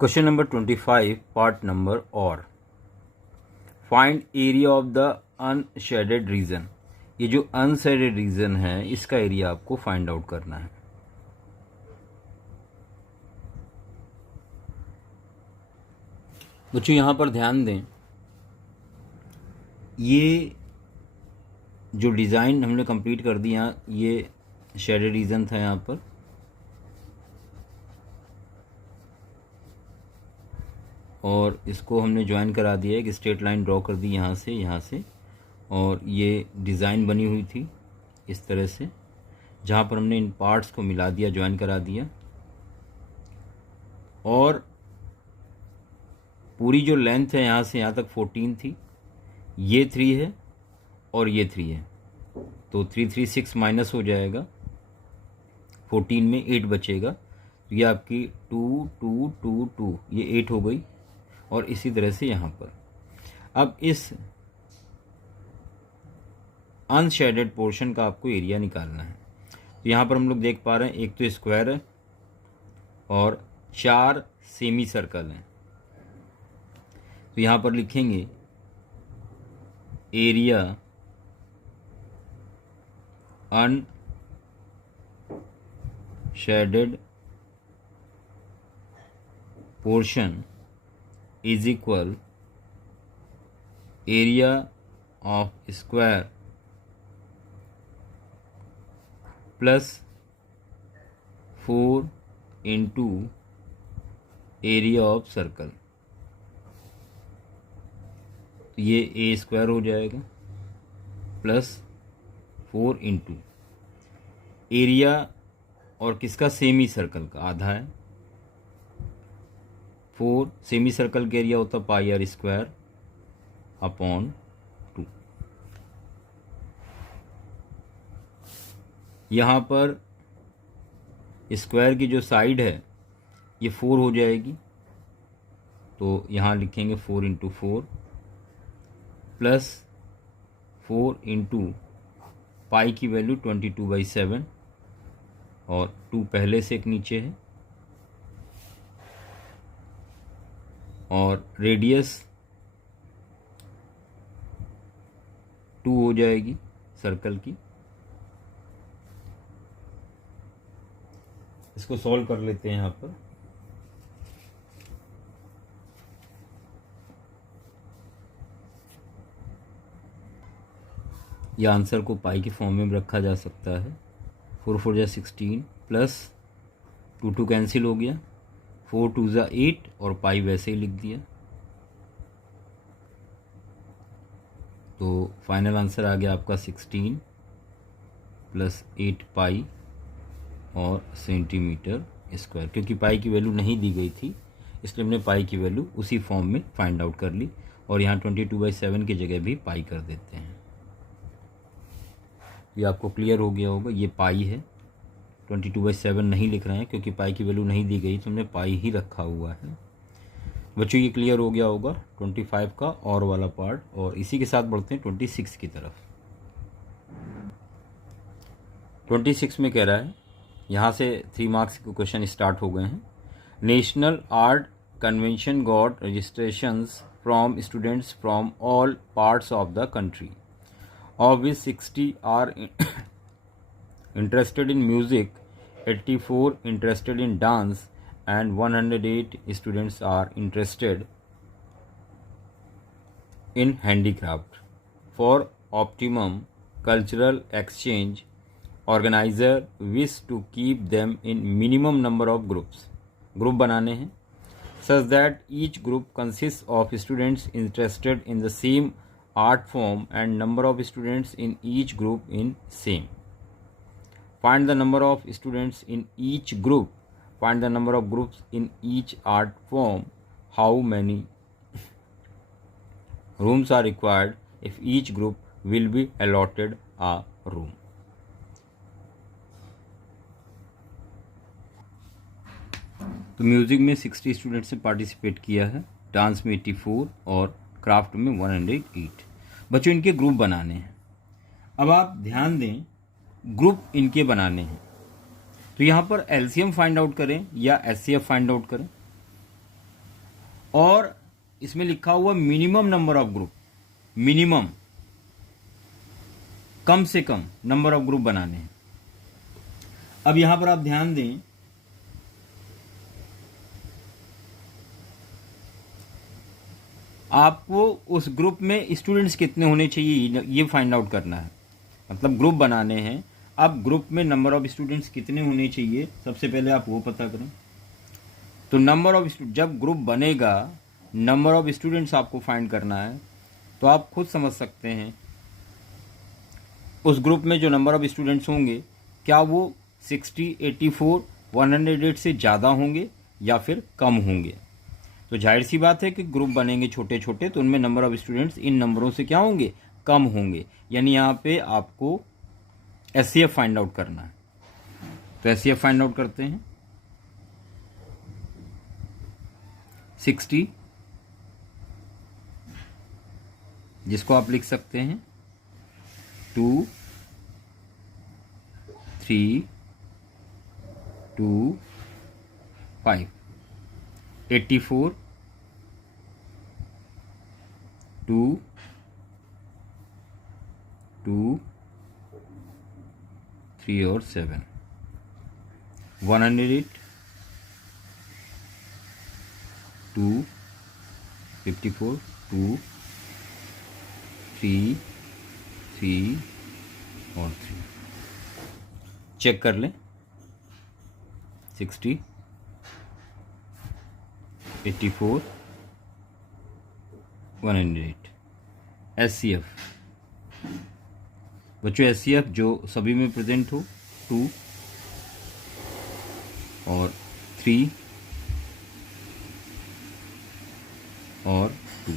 Question number 25 part number और find area of the unshaded region. ये जो unshielded reason है इसका एरिया आपको फाइंड आउट करना है। बच्चों यहाँ पर ध्यान दें, ये जो डिज़ाइन हमने कंप्लीट कर दिया, ये शेडेड रीजन था यहाँ पर, और इसको हमने ज्वाइन करा दिया, एक स्ट्रेट लाइन ड्रॉ कर दी यहाँ से, और ये डिज़ाइन बनी हुई थी इस तरह से, जहाँ पर हमने इन पार्ट्स को मिला दिया, ज्वाइन करा दिया, और पूरी जो लेंथ है यहाँ से यहाँ तक 14 थी, ये 3 है और ये 3 है, तो 3 3 6 माइनस हो जाएगा, 14 में 8 बचेगा, तो ये आपकी 2 2 2 2 ये 8 हो गई। और इसी तरह से यहाँ पर अब इस अनशेडेड पोर्शन का आपको एरिया निकालना है। तो यहाँ पर हम लोग देख पा रहे हैं, एक तो स्क्वायर है और 4 सेमी सर्कल हैं। तो यहाँ पर लिखेंगे area unshaded portion is equal area of square plus 4 into area of circle। तो ये a स्क्वायर हो जाएगा प्लस 4 इंटू एरिया, और किसका, सेमी सर्कल का आधा है, 4 सेमी सर्कल का एरिया होता पाई आर स्क्वायर अपॉन 2। यहाँ पर स्क्वायर की जो साइड है ये 4 हो जाएगी, तो यहाँ लिखेंगे 4 इंटू 4 प्लस 4 इंटू पाई की वैल्यू 22/7, और 2 पहले से एक नीचे है, और रेडियस 2 हो जाएगी सर्कल की। इसको सॉल्व कर लेते हैं यहाँ पर। यह आंसर को पाई के फॉर्म में रखा जा सकता है। 4 4 जा 16 प्लस 2 2 कैंसिल हो गया, 4 2 जा 8 और पाई वैसे ही लिख दिया। तो फाइनल आंसर आ गया आपका 16 प्लस 8 पाई और सेंटीमीटर स्क्वायर। क्योंकि पाई की वैल्यू नहीं दी गई थी इसलिए हमने पाई की वैल्यू उसी फॉर्म में फाइंड आउट कर ली, और यहाँ 22/7 की जगह भी पाई कर देते हैं। ये आपको क्लियर हो गया होगा, ये पाई है, 22/7 नहीं लिख रहे हैं क्योंकि पाई की वैल्यू नहीं दी गई तो हमने पाई ही रखा हुआ है। बच्चों ये क्लियर हो गया होगा 25 का और वाला पार्ट, और इसी के साथ बढ़ते हैं 26 की तरफ। 26 में कह रहा है, यहाँ से 3 मार्क्स के क्वेश्चन स्टार्ट हो गए हैं। National art convention got registrations from students from all parts of the country, of which 60 are interested in music, 84 interested in dance, and 108 students are interested in handicraft. For optimum cultural exchange, organizer wish to keep them in minimum number of groups. Group बनाने हैं such that each group consists of students interested in the same art form and number of students in each group in same. Find the number of students in each group. Find the number of groups in each art form. How many rooms are required if each group will be allotted a room. तो music में 60 students ने participate किया है, dance में 84 और craft में 108। बच्चों इनके ग्रुप बनाने हैं। अब आप ध्यान दें, ग्रुप इनके बनाने हैं, तो यहाँ पर एलसीएम फाइंड आउट करें या एचसीएफ फाइंड आउट करें। और इसमें लिखा हुआ minimum number of group, minimum कम से कम नंबर ऑफ ग्रुप बनाने हैं। अब यहां पर आप ध्यान दें, आपको उस ग्रुप में स्टूडेंट्स कितने होने चाहिए ये फाइंड आउट करना है, मतलब ग्रुप बनाने हैं। अब ग्रुप में नंबर ऑफ स्टूडेंट्स कितने होने चाहिए, सबसे पहले आप वो पता करें। तो नंबर ऑफ जब ग्रुप बनेगा, नंबर ऑफ स्टूडेंट्स आपको फाइंड करना है, तो आप खुद समझ सकते हैं उस ग्रुप में जो नंबर ऑफ स्टूडेंट्स होंगे, क्या वो 60, 84, 108 से ज़्यादा होंगे या फिर कम होंगे। तो जाहिर सी बात है कि ग्रुप बनेंगे छोटे छोटे, तो उनमें नंबर ऑफ स्टूडेंट्स इन नंबरों से क्या होंगे, कम होंगे। यानी यहाँ पे आपको एचसीएफ फाइंड आउट करना है। तो एचसीएफ फाइंड आउट करते हैं। 60, जिसको आप लिख सकते हैं 2, 3, 2, 5, 84, 2, 2, 3 और 7, 108, 2, 54, 2, 3, 3 और 3। चेक कर लें। 60, 84, 108। एचसीएफ बच्चों, एचसीएफ जो सभी में प्रेजेंट हो, 2 और 3 और 2,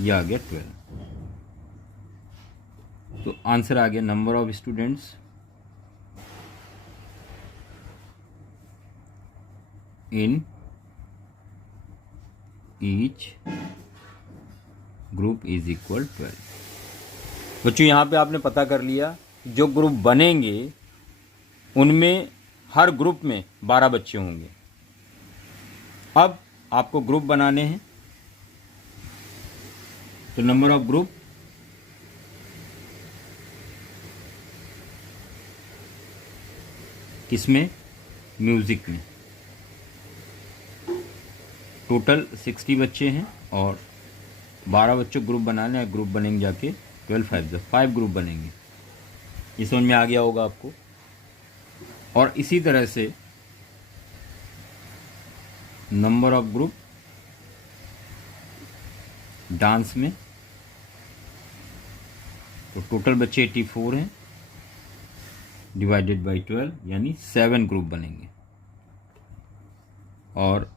ये आ गया 12। तो आंसर आ गया number of students in each group is equal 12। बच्चों यहाँ पे आपने पता कर लिया, जो ग्रुप बनेंगे उनमें हर ग्रुप में 12 बच्चे होंगे। अब आपको ग्रुप बनाने हैं, तो नंबर ऑफ ग्रुप किसमें, म्यूजिक में। टोटल 60 बच्चे हैं और 12 बच्चों ग्रुप बनाने हैं। ग्रुप बनेंगे जाके 12 5 ग्रुप बनेंगे। ये समझ में आ गया होगा आपको। और इसी तरह से नंबर ऑफ ग्रुप डांस में, तो टोटल बच्चे 84 हैं, डिवाइडेड बाई 12 यानी 7 ग्रुप बनेंगे। और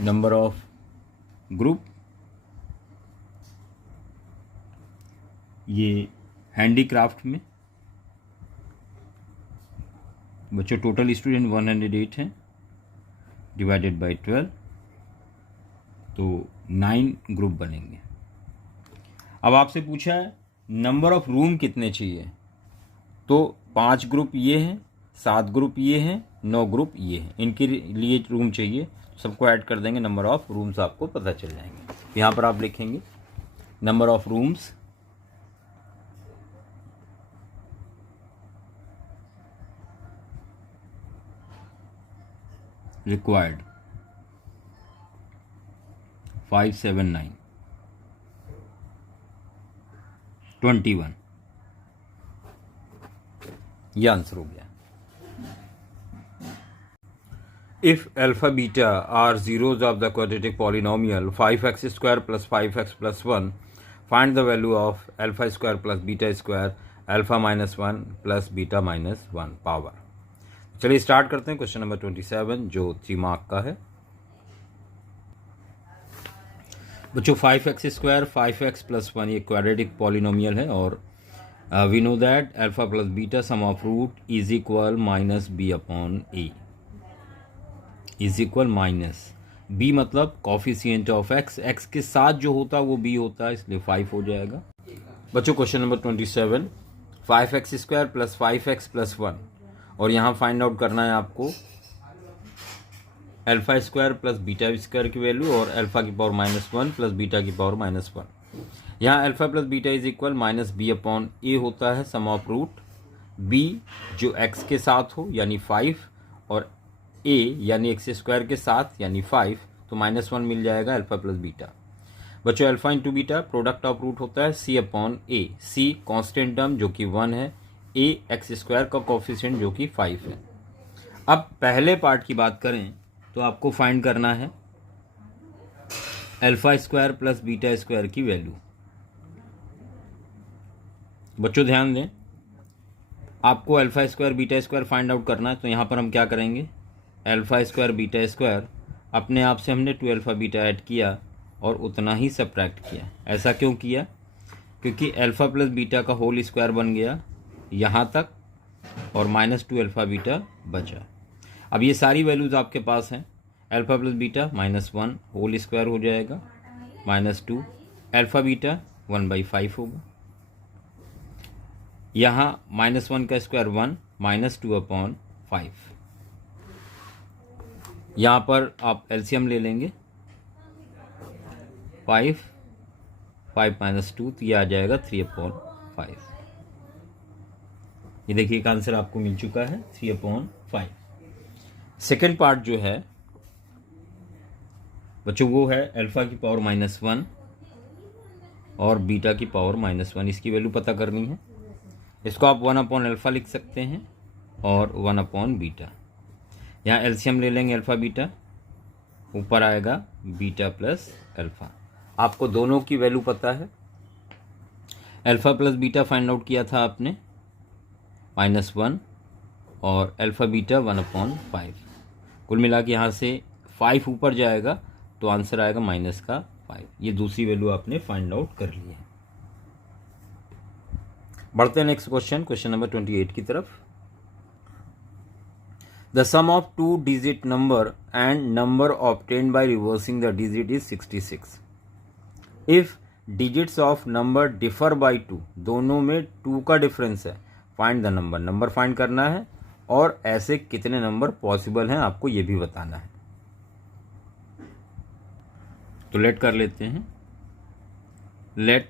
नंबर ऑफ ग्रुप ये हैंडीक्राफ्ट में बच्चों टोटल स्टूडेंट 108 हैं, डिवाइडेड बाई 12, तो 9 ग्रुप बनेंगे। अब आपसे पूछा है नंबर ऑफ रूम कितने चाहिए, तो 5 ग्रुप ये हैं, 7 ग्रुप ये हैं, 9 ग्रुप ये हैं। इनके लिए रूम चाहिए, सबको ऐड कर देंगे, नंबर ऑफ रूम्स आपको पता चल जाएंगे। यहाँ पर आप लिखेंगे नंबर ऑफ रूम्स रिक्वायर्ड 579, 21। ये आंसर हो गया। If alpha beta are zeros of the quadratic polynomial 5x square plus 5x plus 1, find the value of alpha square plus beta square alpha minus 1 plus beta minus 1 power. चलिए start करते हैं question number 27 जो 3 mark का है। बच्चों 5x square 5x plus 1 ये quadratic polynomial है और we know that alpha plus beta sum of root is equal minus B upon A, is equal minus B मतलब कॉफिशिएंट ऑफ एक्स, एक्स के साथ जो होता है वो बी होता है, इसलिए 5 हो जाएगा। बच्चों question number 27 5x square plus 5x plus 1 और यहाँ फाइंड आउट करना है आपको alpha square plus beta square की वैल्यू और अल्फा की पावर -1 प्लस बीटा की पावर -1। यहाँ alpha plus beta is equal -b/a होता है सम ऑफ रूट b जो x के साथ हो यानी 5 और a यानी एक्स स्क्वायर के साथ यानी 5, तो -1 मिल जाएगा अल्फा प्लस बीटा। बच्चों alpha into beta product of root होता है c/a, c कांस्टेंट टर्म जो कि 1 है, a एक्स स्क्वायर का कोफिशिएंट जो कि 5 है। अब पहले पार्ट की बात करें तो आपको फाइंड करना है alpha square plus beta square की वैल्यू। बच्चों ध्यान दें, आपको alpha square beta square find out करना है, तो यहाँ पर हम क्या करेंगे, अल्फा स्क्वायर बीटा स्क्वायर अपने आप से हमने 2 अल्फा बीटा ऐड किया और उतना ही सब्ट्रैक्ट किया। ऐसा क्यों किया, क्योंकि अल्फा प्लस बीटा का होल स्क्वायर बन गया यहाँ तक और -2 अल्फा बीटा बचा। अब ये सारी वैल्यूज़ आपके पास हैं, alpha plus beta -1 whole square हो जाएगा, -2 अल्फा बीटा 1/5 होगा, यहाँ -1 का स्क्वायर 1 -2/5। यहाँ पर आप एलसीएम ले लेंगे 5 -2, तो ये आ जाएगा 3/5। ये देखिए एक आंसर आपको मिल चुका है 3/5। सेकेंड पार्ट जो है बच्चों वो है अल्फा की पावर -1 और बीटा की पावर -1, इसकी वैल्यू पता करनी है। इसको आप 1/अल्फा लिख सकते हैं और 1/बीटा। यहाँ एलसीएम ले लेंगे अल्फा बीटा, ऊपर आएगा बीटा प्लस अल्फा। आपको दोनों की वैल्यू पता है, alpha plus beta find out किया था आपने -1 और अल्फा बीटा 1/5। कुल मिला के यहाँ से 5 ऊपर जाएगा तो आंसर आएगा -5। ये दूसरी वैल्यू आपने फाइंड आउट कर ली है। बढ़ते हैं नेक्स्ट क्वेश्चन नंबर 28 की तरफ। The sum of 2 digit number and number obtained by reversing the digit is 66। If digits of number differ by 2, दोनों में 2 का डिफरेंस है, फाइंड द नंबर फाइंड करना है और ऐसे कितने नंबर पॉसिबल हैं आपको ये भी बताना है। तो लेट कर लेते हैं, let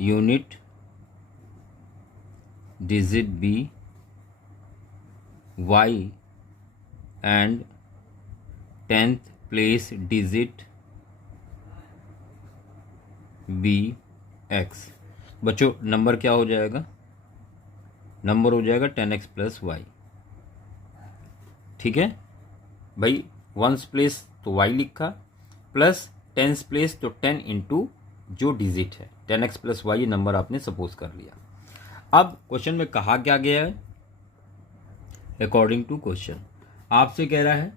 unit digit B y and 10th place digit B x। बच्चों नंबर क्या हो जाएगा, नंबर हो जाएगा 10x प्लस वाई। ठीक है भाई, 1s प्लेस तो y लिखा प्लस 10s प्लेस तो 10 इंटू जो डिजिट है 10x प्लस वाई, नंबर आपने सपोज कर लिया। अब क्वेश्चन में कहा क्या गया है, अकॉर्डिंग टू क्वेश्चन आपसे कह रहा है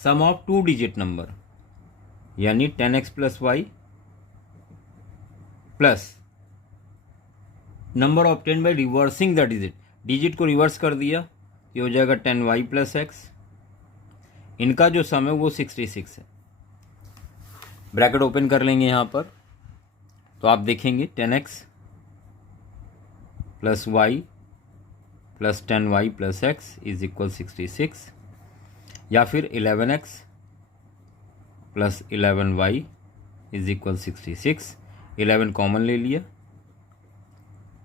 सम ऑफ 2 डिजिट नंबर यानी 10x plus Y plus number obtained by reversing the digit, digit को रिवर्स कर दिया, ये हो जाएगा 10y प्लस x। इनका जो सम है वो 66 है। ब्रैकेट ओपन कर लेंगे यहाँ पर, तो आप देखेंगे 10x plus Y plus 10y plus x is equal 66, या फिर 11x plus 11y is equal 66। 11 common ले लिया,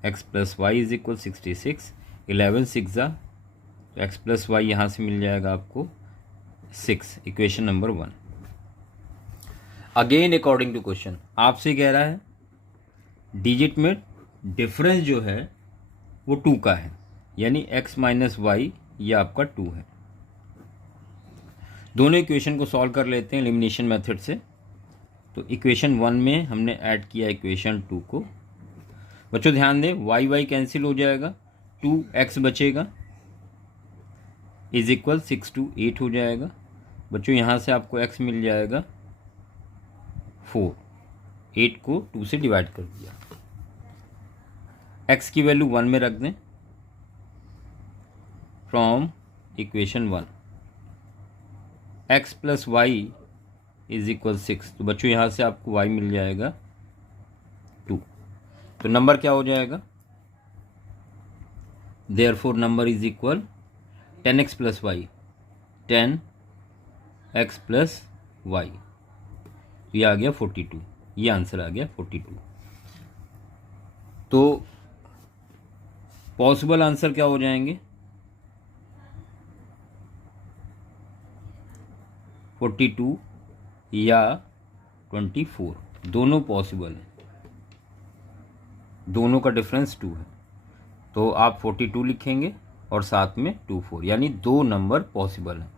x plus Y is equal 66, 11 6 जा, तो x प्लस वाई यहाँ से मिल जाएगा आपको 6, equation number 1। Again according to question आपसे कह रहा है डिजिट में डिफरेंस जो है वो 2 का है, यानी x माइनस वाई ये आपका 2 है। दोनों इक्वेशन को सॉल्व कर लेते हैं एलिमिनेशन मेथड से। तो इक्वेशन 1 में हमने ऐड किया इक्वेशन 2 को। बच्चों ध्यान दें, वाई वाई कैंसिल हो जाएगा, 2x बचेगा इज इक्वल 6 to 8 हो जाएगा। बच्चों यहाँ से आपको x मिल जाएगा 4, 8 को 2 से डिवाइड कर दिया, x की वैल्यू 1 में रख दें from equation 1, x plus Y is equal 6। तो बच्चों यहाँ से आपको y मिल जाएगा 2। तो नंबर क्या हो जाएगा, therefore number is equal 10x plus Y, 10x plus Y, ये आ गया 42, ये आंसर आ गया 42। तो पॉसिबल आंसर क्या हो जाएंगे, 42 या 24, दोनों पॉसिबल हैं, दोनों का डिफरेंस 2 है। तो आप 42 लिखेंगे और साथ में 24, यानी 2 नंबर पॉसिबल हैं।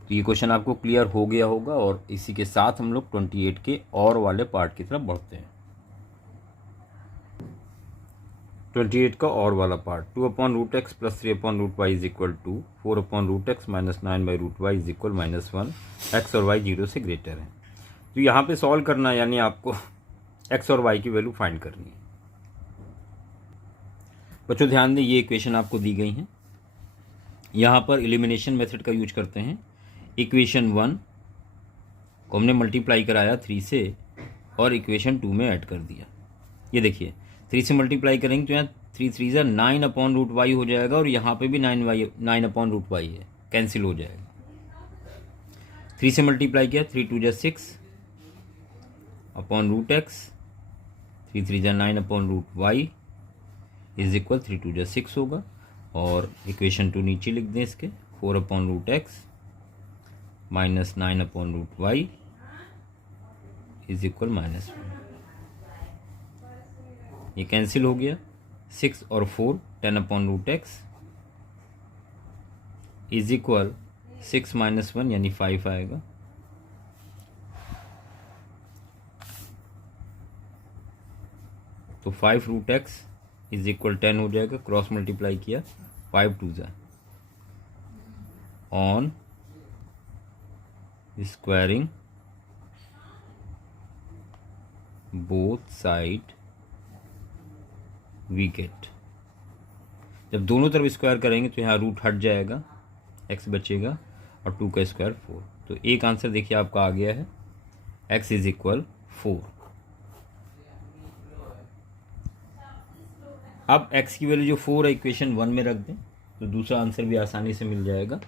तो ये क्वेश्चन आपको क्लियर हो गया होगा और इसी के साथ हम लोग 28 के और वाले पार्ट की तरफ बढ़ते हैं। 28 का और वाला part, 2/√x plus 3/√y is equal to 4/√x minus 9/√y is equal -1, X और y 0 से ग्रेटर है। तो यहाँ पे सॉल्व करना है, यानी आपको x और y की वैल्यू फाइंड करनी है। बच्चों ध्यान दें, ये इक्वेशन आपको दी गई हैं। यहाँ पर एलिमिनेशन मेथड का यूज करते हैं। इक्वेशन 1 को हमने मल्टीप्लाई कराया 3 से और इक्वेशन 2 में ऐड कर दिया। ये देखिए 3 से मल्टीप्लाई करेंगे तो यहाँ 3 3 ज़ा 9/√y हो जाएगा और यहाँ पे भी 9/√y है, कैंसिल हो जाएगा। 3 से मल्टीप्लाई किया, 3 2 ज़ा 6/√x, 3 3 ज़ा 9/√y इज इक्वल 3 2 ज़ा 6 होगा। और इक्वेशन 2 नीचे लिख दें इसके, 4/√x minus 9/√y is equal -1, ये कैंसिल हो गया। 6 और 4 10/√x इज इक्वल 6 - 1 यानी 5 आएगा। तो 5√x इज इक्वल 10 हो जाएगा, क्रॉस मल्टीप्लाई किया, 5 2 ज़ा on squaring both side we get. जब दोनों तरफ स्क्वायर करेंगे तो यहाँ रूट हट जाएगा, x बचेगा और 2 का स्क्वायर 4। तो एक आंसर देखिए आपका आ गया है, x इज इक्वल 4। अब x की वैल्यू जो 4 है इक्वेशन 1 में रख दें तो दूसरा आंसर भी आसानी से मिल जाएगा।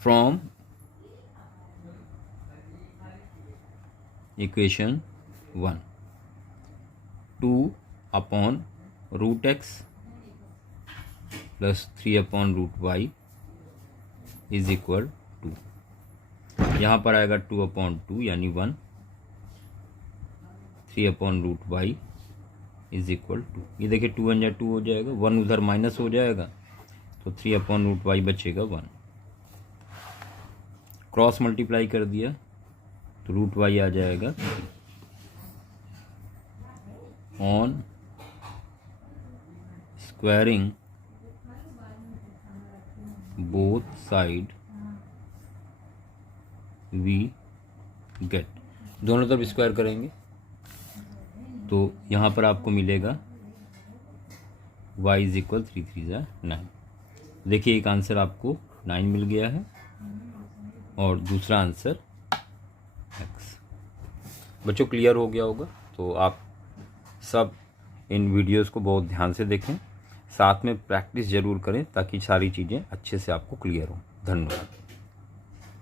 From equation 1 2/√x plus 3/√y is equal 2। यहाँ पर आएगा 2/2 यानी 1, 3/√y इज इक्वल 2। ये देखिए 2 1 जा 2 हो जाएगा, 1 उधर माइनस हो जाएगा तो 3/√y बचेगा 1। क्रॉस मल्टीप्लाई कर दिया तो √y आ जाएगा। On squaring both side we get, दोनों तरफ स्क्वायर करेंगे तो यहाँ पर आपको मिलेगा y इज इक्वल 3 3 ज़ा 9। देखिए एक आंसर आपको 9 मिल गया है और दूसरा आंसर x। बच्चों क्लियर हो गया होगा। तो आप सब इन वीडियोस को बहुत ध्यान से देखें, साथ में प्रैक्टिस ज़रूर करें ताकि सारी चीज़ें अच्छे से आपको क्लियर हों। धन्यवाद।